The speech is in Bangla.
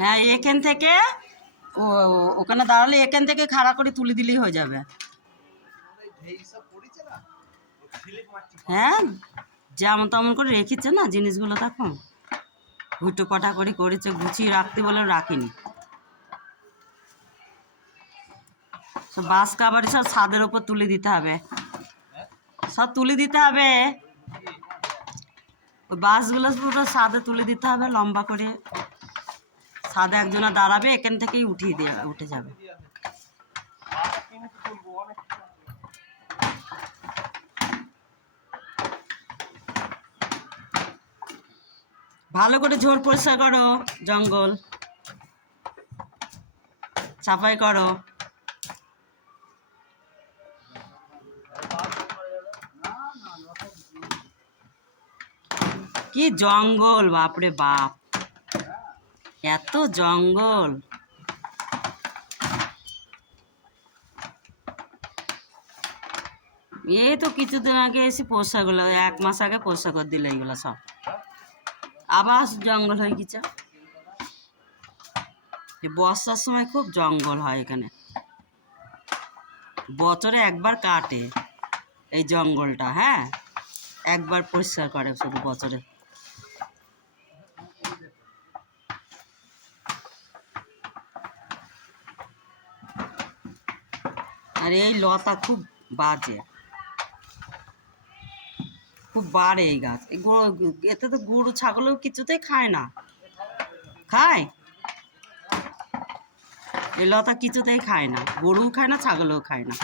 হ্যাঁ, এখান থেকে ওখানে দাঁড়ালে এখান থেকে খাড়া করে তুলে দিলেই হয়ে যাবে। হ্যাঁ, যেমন তেমন করে রেখেছে না জিনিসগুলো, দেখো হুটো পাটা করে করেছে, গুছিয়ে রাখতে বলে রাখিনি। সব বাস কাবারি সব ছাদের ওপর তুলে দিতে হবে, সব তুলে দিতে হবে। ওই বাসগুলো পুরো ছাদে তুলে দিতে হবে, লম্বা করে ছাদে একজনা দাঁড়াবে, এখান থেকেই উঠে যাবে। ভালো করে ঝোর পরিষ্কার করো, জঙ্গল সাফাই করো। কি জঙ্গল, বাপরে বাপ, এত জঙ্গল। এই তো কিছুদিন আগে এসে পোষা গুলো, 1 মাস আগে পোষা করে দিল এইগুলো সব, আবার জঙ্গল হয়ে গেছে। বর্ষার সময় খুব জঙ্গল হয় এখানে, বছরে একবার কাটে এই জঙ্গলটা। হ্যাঁ, একবার পরিষ্কার করে শুধু বছরে। আর এই লতা খুব বাজে, খুব বাড়ে এই গাছ। এতে তো গরু ছাগলও কিছুতেই খায় না, খায় এই লতা কিছুতেই খায় না, গরুও খায় না, ছাগলও খায় না।